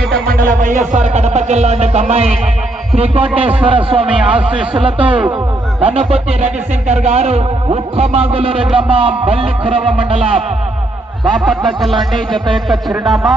హాజీపేట మండల వైఎస్ఆర్ కడప జిల్లా కమ్మాయి శ్రీకోటేశ్వర స్వామి ఆశీస్సులతో కనుపతి రవిశంకర్ గారు ఉప్పమాగులూరు గ్రామం బల్లిఖురవ మండల బాపట్ల జిల్లా అండి జత యొక్క చిరునామా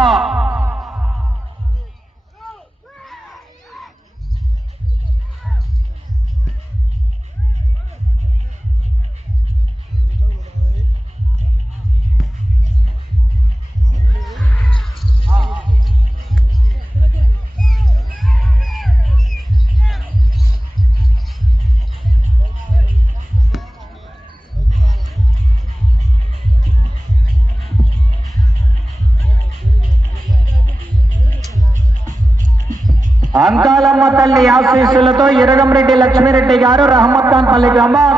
ఆశీస్సులతో ఇరగంరెడ్డి లక్ష్మీరెడ్డి గారు రహమత్ ఖాన్ పల్లి గ్రామం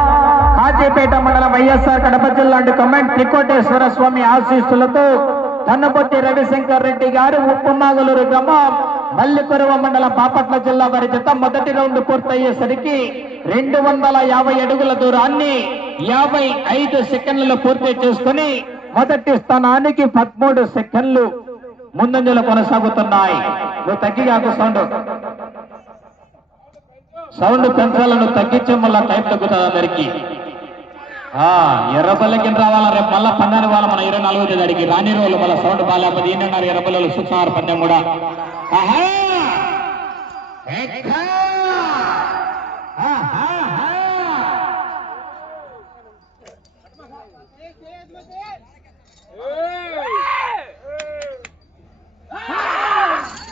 కాజీపేట మండలం వైఎస్ఆర్ కడప జిల్లా కమెంట్ త్రికోటేశ్వర స్వామి ఆశీస్సులతో కన్నపొత్తి రవిశంకర్ రెడ్డి గారు ఉప్పమాగలూరు గ్రామం మల్లికొరవ మండలం బాపట్ల జిల్లా వారి జత మొదటి రౌండ్ పూర్తయ్యేసరికి రెండు వందల యాభై అడుగుల దూరాన్ని యాభై ఐదు సెకండ్లలో పూర్తి చేసుకుని మొదటి స్థానానికి పదమూడు సెకండ్లు ముందంజలు కొనసాగుతున్నాయి. నువ్వు తగ్గి కాకు సౌండ్. సౌండ్ పెంచాలను తగ్గించే మళ్ళా టైం తగ్గుతుంది అందరికి. ఆ కింద రావాలా? రేపు మళ్ళా పన్నెండు వాళ్ళ మన ఇరవై నాలుగో తేదీకి రాని రోజులు మళ్ళీ సౌండ్ బాగాలేకపోతే ఈయనన్నారు ఎర్రబల్లలు సుఖారు పందెం కూడా. ఆహా! ఎక్కా! ఆహాహా!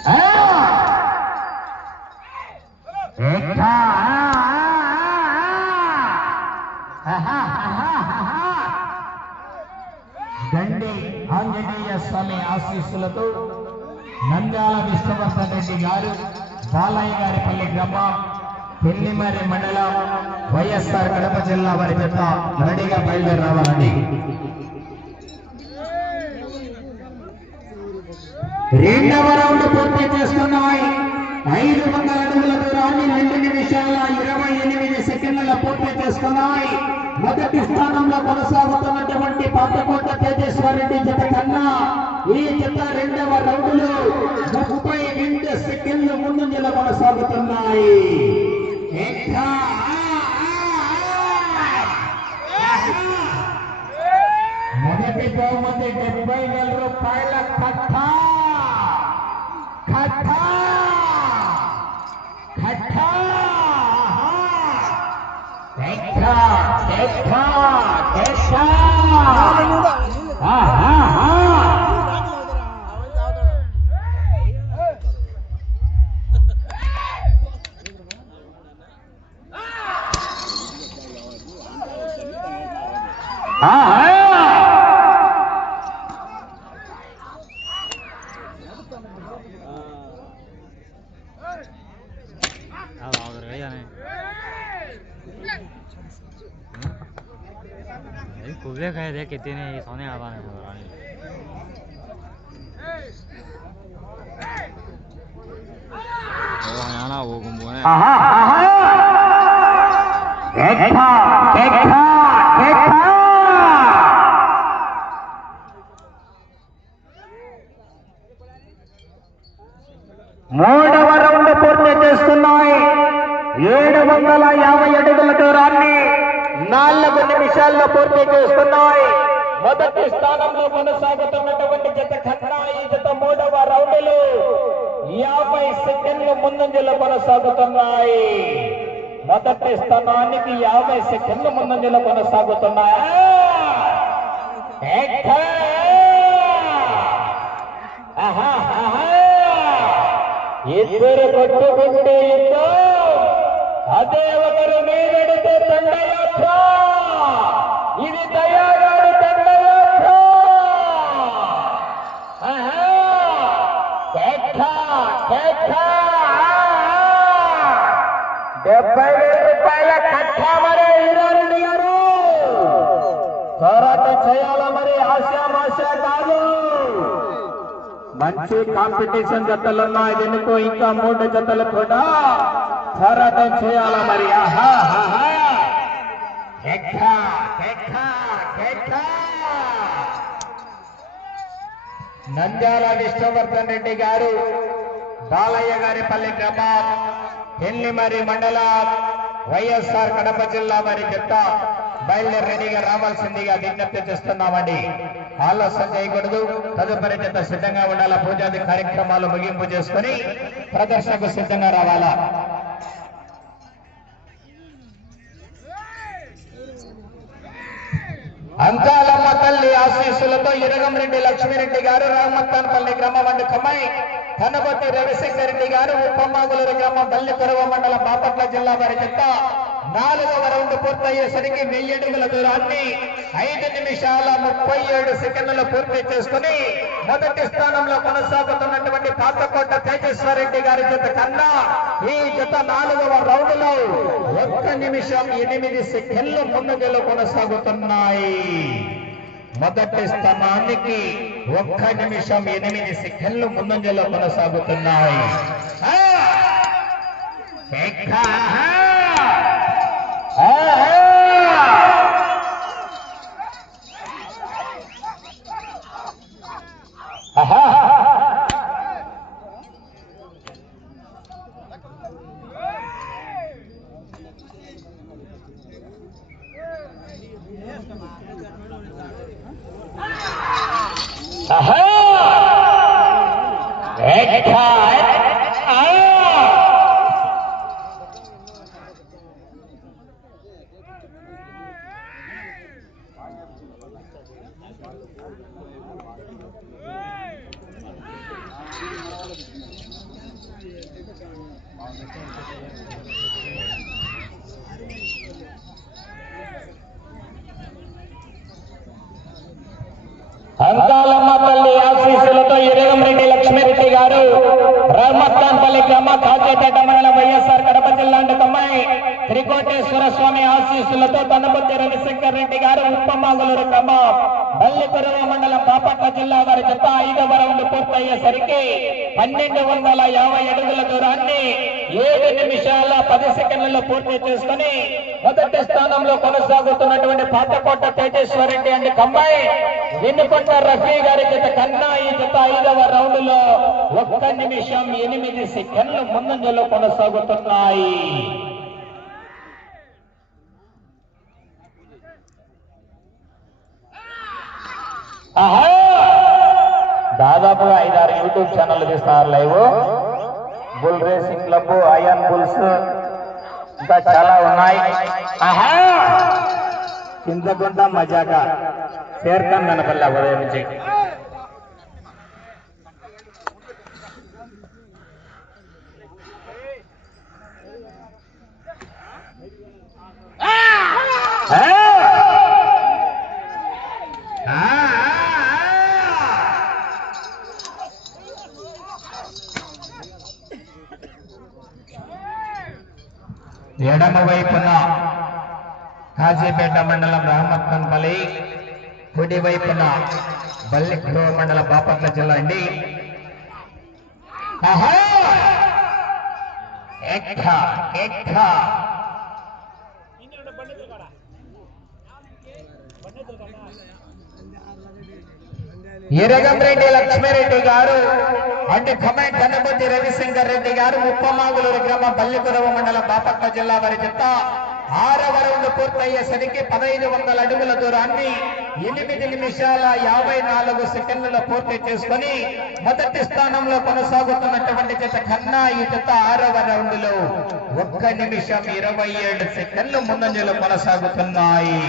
ఆ! ఎక్కా! ఆహాహాహాహా! దండి ఆంజనేయ స్వామి ఆశీస్సులతో నంద్యాల విష్ణువర్ధన్ రెడ్డి గారు బాలయ్య గారి పల్లి గ్రామం పెళ్ళిమరి మండలం వైఎస్ఆర్ కడప జిల్లా వారి పెద్ద రెడీగా బయలుదేరి రావాలండి. రెండవ రౌండ్ పూర్తి చేసుకున్నాయి. ఐదు వందల అడుగుల దూరాన్ని రెండు నిమిషాల ఇరవై ఎనిమిది సెకండ్ల పూర్తి చేసుకున్నాయి. మొదటి స్థానంలో కొనసాగుతున్నటువంటి పాతకోట తేజేశ్వరరెడ్డి జత కన్నా ఈ జత రెండవ రౌండ్లో ముప్పై రెండు సెకండ్లు ముందంజల కొనసాగుతున్నాయి ఎక్కా! మొదటి బహుమతి డెబ్బై వేల రూపాయల కట్ట కట్ట కట్ట కట్ట కట్ట కట్ట ఆహాహా. ఆహా. 때문에 전에 하라는 거라니. 하나 오고 뭐네. 아하 아하. మొదటి స్థానంలో కొనసాగుతున్నటువంటి జత ఖన్నా ఈ జత మూడవ రౌండ్లు యాభై సెకండ్లు ముందంజలో కొనసాగుతున్నాయి. మొదటి స్థానానికి యాభై సెకండ్లు ముందంజలో కొనసాగుతున్నాయి. ఆహా, ఇద్దరు కొట్టుకుంటే యుద్ధం అదే ఒకరు మీరెడితే దండయాత్ర. ఇది తయారు దండయాత్ర ఆహా! కేక, కేక! డెబ్బై వేల రూపాయల కట్టా మరి ఈరారెడ్డి గారు పోరాటం చేయాల మరి ఆశామాష కాదు. మంచి కాంపిటీషన్ జతలు ఉన్నాయి దీనికో ఇంకా మూడు జతలు కూడా పోరాటం చేయాల మరి? ఆహా ఆహా. ఎక్క, ఎక్క, నంద్యాల విష్ణువర్ధన్ రెడ్డి గారు బాలయ్య గారి పల్లి గ్రామం ఎల్లిమరి మండలం వైఎస్ఆర్ కడప జిల్లా మరి చెత్త బయలుదేరి రావాల్సిందిగా విజ్ఞప్తి చేస్తున్నామండి. ఆలస్యం చేయకూడదు తదుపరి చెత్త సిద్ధంగా ఉండాలా? పూజాది కార్యక్రమాలు ముగింపు చేసుకొని ప్రదర్శనకు సిద్ధంగా రావాలా? అంకాలమ్మ తల్లి ఆశీస్సులతో ఇరగంరెడ్డి లక్ష్మీరెడ్డి గారు రామత్తాన్పల్లి గ్రామం అండి. కమ్మాయి. కనబతి రవిశంకర్ రెడ్డి గారు ఉప్పమాగులూరు గ్రామం బల్లికొరవ మండలం బాపట్ల జిల్లా వారి చెత్త నాలుగవ రౌండ్ పూర్తయ్యేసరికి వెయ్యి అడుగుల దూరాన్ని ఐదు నిమిషాల ముప్పై ఏడు సెకండ్లు పూర్తి చేసుకుని మొదటి స్థానంలో కొనసాగుతున్నటువంటి పాతకోట తేజస్వరెడ్డి గారి జత కన్నా ఈ జత నాలుగవ రౌండ్లో ఒక్క నిమిషం ఎనిమిది సెకండ్లు ముందుగలు కొనసాగుతున్నాయి. మొదటి స్థానానికి ఒక్క నిమిషం ఎనిమిది సెకండ్లు ముందంజలో కొనసాగుతున్నాయి ఆ! ఎక్కా! ఆహా! ఆహా! ఆహా! ఎక్కా! ఆ! అంకాలమ్మ తల్లి ఆశీస్సులతో ఇరగంరెడ్డి లక్ష్మీరెడ్డి గారు గ్రామ కాజేపేట మండలం వైఎస్ఆర్ కడప జిల్లా కమ్మాయి త్రికోటేశ్వర స్వామి ఆశీస్సులతో తనబుద్ధి రవిశంకర్ రెడ్డి గారు ఉప్పమాంగలూరు గ్రామం బల్లిపురవ మండలం బాపట్ల జిల్లా వారి జత ఐదవ రౌండ్ పూర్తయ్యేసరికి పన్నెండు వందల యాభై అడుగుల దూరాన్ని ఏడు నిమిషాల పది సెకండ్లలో పూర్తి చేసుకుని మొదటి స్థానంలో కొనసాగుతున్నటువంటి పాతకోట తేజేశ్వరరెడ్డి అండ్. కమ్మాయి వెన్నుకొండ రఫీ గారి జత కన్నా ఈ జత ఐదవ రౌండ్లో ఒక్క నిమిషం ఎనిమిది సెకండ్లు ముందంజలో కొనసాగుతున్నాయి. దాదాపుగా ఐదారు యూట్యూబ్ ఛానల్ తీస్తున్నారు live. Bull racing club ion bulls ఇంకా చాలా ఉన్నాయి. కొంత మజాగా మజాక చేరుతాం కనపల్లి ఉదయం నుంచి ఎడమ వైపున కాజీపేట మండలం రహమత్ఖాన్పల్లి కుడి వైపున బల్లిఖో మండల బాపట్ల జిల్లా అండి. ఎరగంరెడ్డి లక్ష్మీరెడ్డి గారు అంటే కమెంట్ కన్నపతి రవిశంకర్ రెడ్డి గారు ఉప్పమాగులూరు గ్రామ బల్లిపురవ మండలం బాపట్ల జిల్లా వారి చెత్త. ఆరవ రౌండ్ పూర్తయ్యేసరికి పదహైదు వందల అడుగుల దూరాన్ని ఎనిమిది నిమిషాల యాభై నాలుగు సెకండ్లలో పూర్తి చేసుకొని మొదటి స్థానంలో కొనసాగుతున్నటువంటి జత కన్నా ఈ జత ఆరవ రౌండ్లో ఒక్క నిమిషం ఇరవై ఏడు సెకండ్లు ముందంజలో కొనసాగుతున్నాయి.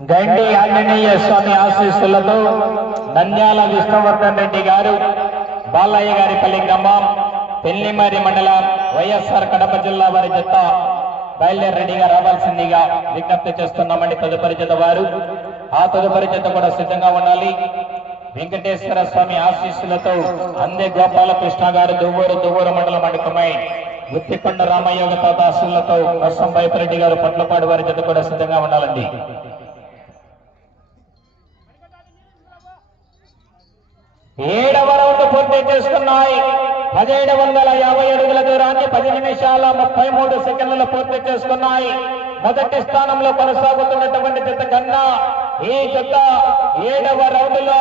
గండి ఆంజనేయ స్వామి ఆశీస్సులతో నంద్యాల విష్ణువర్ధన్ రెడ్డి గారు బాలయ్య గారి పల్లి గ్రామం పెళ్ళిమరి మండలం వైఎస్ఆర్ కడప జిల్లా వారి జత బయలుదేరడిగా రావాల్సిందిగా విజ్ఞప్తి చేస్తున్నామండి. తదుపరి జత వారు ఆ తదుపరి జత కూడా సిద్ధంగా ఉండాలి. వెంకటేశ్వర స్వామి ఆశీస్సులతో అందే గోపాలకృష్ణ గారు దువ్వూరు దువ్వూరు మండలం అడుకమై గుత్తికొండ రామయ్య తాత ఆశీస్సులతో వర్షం రెడ్డి గారు పట్లపాడు వారి జత కూడా సిద్ధంగా ఉండాలండి. ఏడవ రౌండ్ పూర్తి చేస్తున్నాయి పదిహేడు వందల యాభై అడుగుల దూరాన్ని పది నిమిషాల ముప్పై మూడు సెకండ్లు పూర్తి చేసుకున్నాయి. మొదటి స్థానంలో కొనసాగుతున్నటువంటి జత కన్నా ఈ జత ఏడవ రౌండ్లో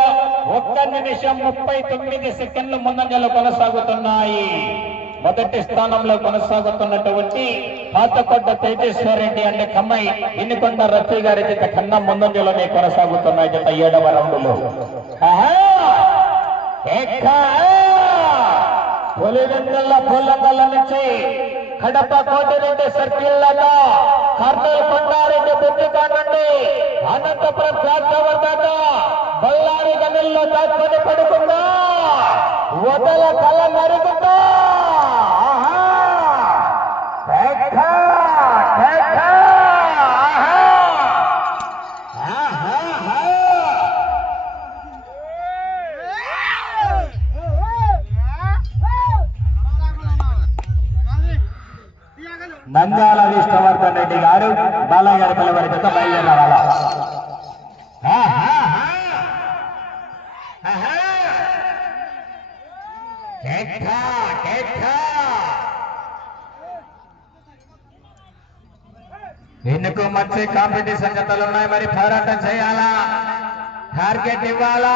ఒక్క నిమిషం ముప్పై తొమ్మిది సెకండ్లు ముందంజలు కొనసాగుతున్నాయి. మొదటి స్థానంలో కొనసాగుతున్నటువంటి పాతకొండ తేజేశ్వరరెడ్డి అంటే కమ్మై ఇన్నికొండ రత్తి గారి జత కన్నా ముందంజలోనే కొనసాగుతున్నాయి జత ఏడవ రౌండ్లో పులివెందుల పుల్లకల్ల నుంచి కడప కోటిరెడ్డి సర్కిళ్ళలో కర్నూలు కొండారెడ్డి బుద్ధికాడ్ నుండి అనంతపురం జాతవర్ దాకా బళ్ళారి గనుల్లో దాచుకొని పడుకుందా? వదల కళ్ళ నరుగుతా ఆహా! కేక! కేక! ఆహా! ఆహాహా! నంద్యాల విష్ణువర్ధన్ రెడ్డి గారు బాలయ్య గారి పిల్లవారి జత బయలుదేరిన వాళ్ళ ఎన్నుకు మంచి కాంపిటీషన్ జతలు ఉన్నాయి మరి పోరాటం చేయాలా? టార్గెట్ ఇవ్వాలా?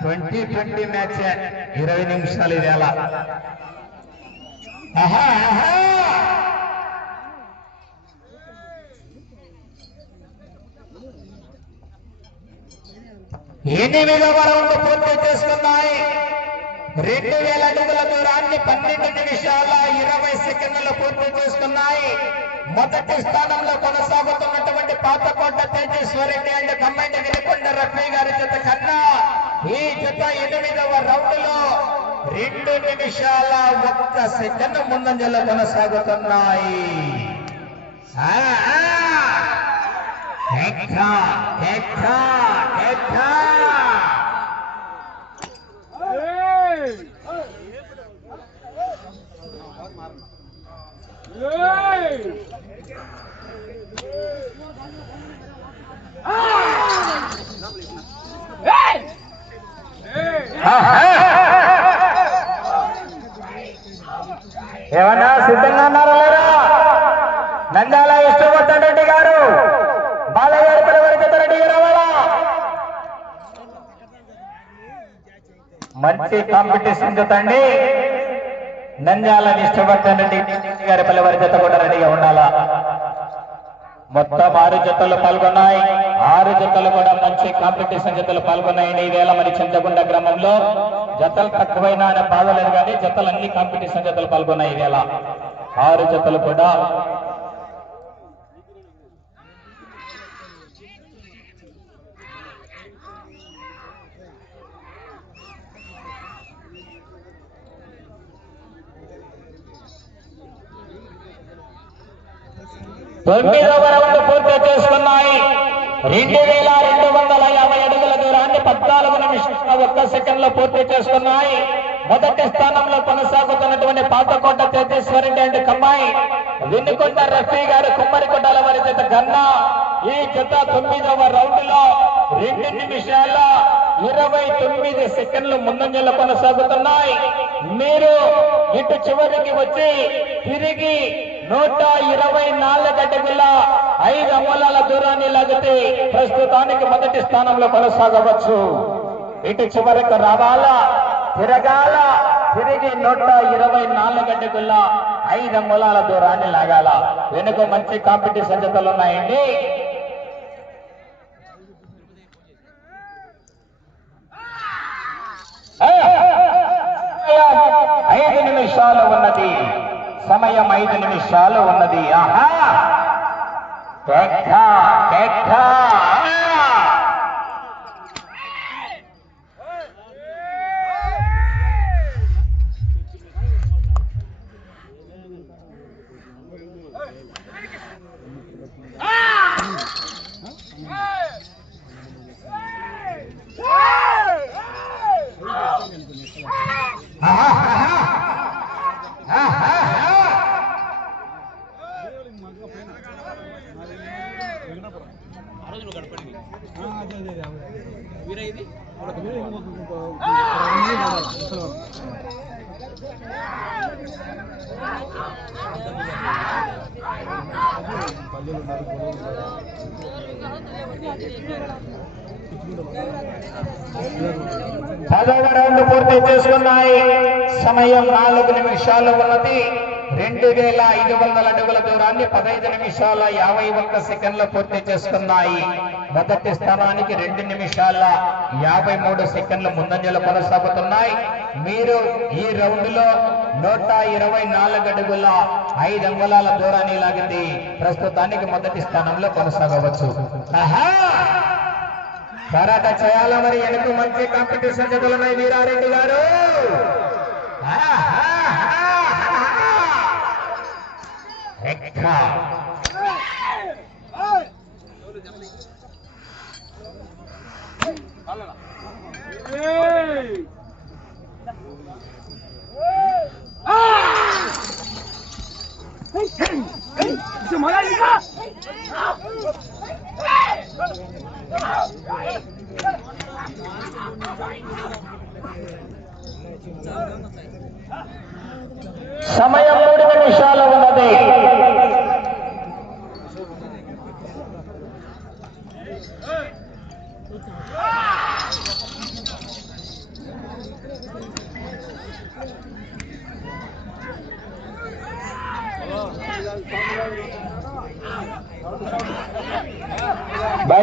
ట్వంటీ ట్వంటీ మ్యాచ్ ఇరవై నిమిషాలు ఇది ఎలా ఆహా, ఆహా. ఎనిమిదవ రౌండ్ పూర్తి చేసుకున్నాయి రెండు వేల అడుగుల దూరాన్ని పన్నెండు నిమిషాల ఇరవై సెకండ్లు పూర్తి చేసుకున్నాయి. మొదటి స్థానంలో కొనసాగుతున్నటువంటి పాతకోట తేజేశ్వరెడ్డి అండ్ కమ్మండి వినుకొండ రఫీ గారి జత కన్నా ఈ జత ఎనిమిదవ రౌండ్లో రెండు నిమిషాల ఒక్క సెకండ్ ముందంజలో కొనసాగుతున్నాయి. ఆ, ఆ. ఎక్కా, ఎక్కా, ఎక్కా. ఏమన్నా సిద్ధంగా ఉన్నారా లేరా నంద్యాల విష్ణువర్ధన్ రెడ్డి గారు బాలయ్య గారి పిల్లవారి జత రెడ్డి రావాలా మంచి కాంపిటీషన్ జత అండి నంద్యాల విష్ణువర్ధన్ రెడ్డి గారి పిల్లవారి జత కూడా రెడీగా ఉండాలా? మొత్తం ఆరు జతలు పాల్గొన్నాయి. ఆరు జతలు కూడా మంచి కాంపిటీషన్ జతలు పాల్గొన్నాయండి ఈవేళ మరి చింతగుండ గ్రామంలో జతలు తక్కువైనా అనే బాధ లేదు కానీ జతలు అన్ని కాంపిటీషన్ జతలు పాల్గొన్నాయి ఈవేళ ఆరు జతలు కూడా తొమ్మిదవ రౌండ్ పూర్తి చేసుకున్నాయి. రెండు వేల రెండు వందల యాభై అడుగుల దూరాన్ని పద్నాలుగు నిమిషాల ఒక్క సెకండ్లో పూర్తి చేసుకున్నాయి. మొదటి స్థానంలో కొనసాగుతున్నటువంటి పాతకోట తేజేశ్వరి అండ్ కమ్మాయి వెన్నుకొండ రఫీ గారు కుమ్మరికొండల వారి చేత గన్నా. ఈ జత తొమ్మిదవ రౌండ్లో రెండు నిమిషాల ఇరవై తొమ్మిది సెకండ్లు ముందంజలు కొనసాగుతున్నాయి. మీరు ఇటు చివరికి వచ్చి తిరిగి నూట ఇరవై నాలుగు అడుగుల ఐదు అంగుళాల దూరాన్ని లాగితే ప్రస్తుతానికి మొదటి స్థానంలో కొనసాగవచ్చు. ఇటు చివరకు రావాలా? తిరగాల? తిరిగి నూట ఇరవై నాలుగు అడుగుల ఐదు అంగుళాల దూరాన్ని లాగాల? వెనుక మంచి కాంపిటీషన్ జతలు ఉన్నాయండి. ఐదు నిమిషాలు ఉన్నది. సమయం ఐదు నిమిషాలు ఉన్నది. ఆహా! పదవ పూర్తి చేసుకున్నాయి. సమయం నాలుగు నిమిషాలు ఉన్నది. రెండు వేల ఐదు వందల అడుగుల దూరాన్ని పదహైదు నిమిషాల యాభై ఒక్క సెకండ్లు పూర్తి చేసుకున్నాయి. మొదటి స్థానానికి రెండు నిమిషాల యాభై మూడు సెకండ్ల ముందంజలు కొనసాగుతున్నాయి. మీరు ఈ రౌండ్లో నూట ఇరవై నాలుగు అడుగుల ఐదు అంగుళాల దూరాన్ని లాగింది. ప్రస్తుతానికి మొదటి స్థానంలో కొనసాగవచ్చు. పోరాట చేయాల మరి? వెనుక మంచి కాంపిటీషన్ జతలున్నాయి వీరారెడ్డి గారు? ఎక్కా. సమయం మూడు నిమిషాలు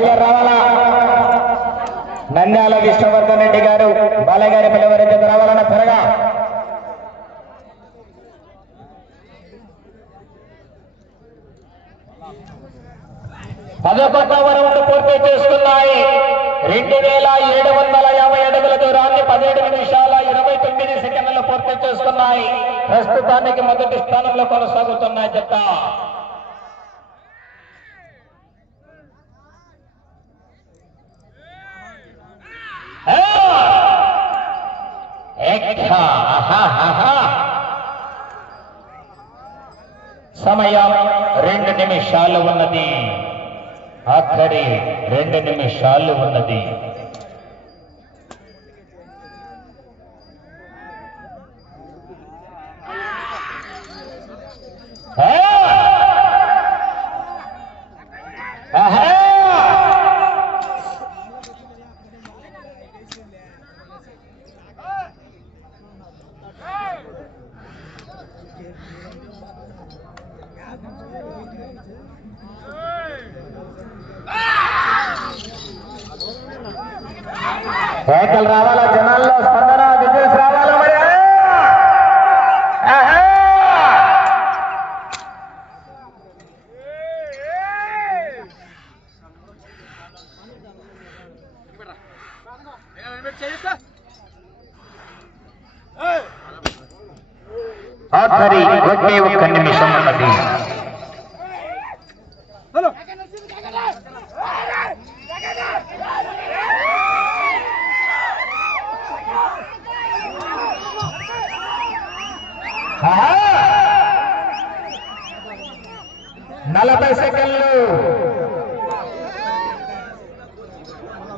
బయలుదేరి రావాలా? నంద్యాల విష్ణువర్ధన్ రెడ్డి గారు బాలయ్య గారి జత రావాలన్న త్వరగా. పదకొండవ రౌండ్ పూర్తి చేసుకున్నాయి రెండు వేల ఏడు వందల యాభై అడుగుల దూరాన్ని పదిహేడు నిమిషాల ఇరవై తొమ్మిది సెకండ్లు పూర్తి చేసుకున్నాయి ప్రస్తుతానికి మొదటి స్థానంలో కొనసాగుతున్నాయి చెప్తా నిమిషాలు ఉన్నది. ఆఖరి రెండు నిమిషాలు ఉన్నది ఆ! ఆహా! కేకలు రావాలా జనాల్లో స్పందన విజయస్ రావాలా మరి ఆహా! ఆఖరి ఒకే ఒక్క నిమిషం ఉన్నది ఆహా! నలభై సెకండ్లు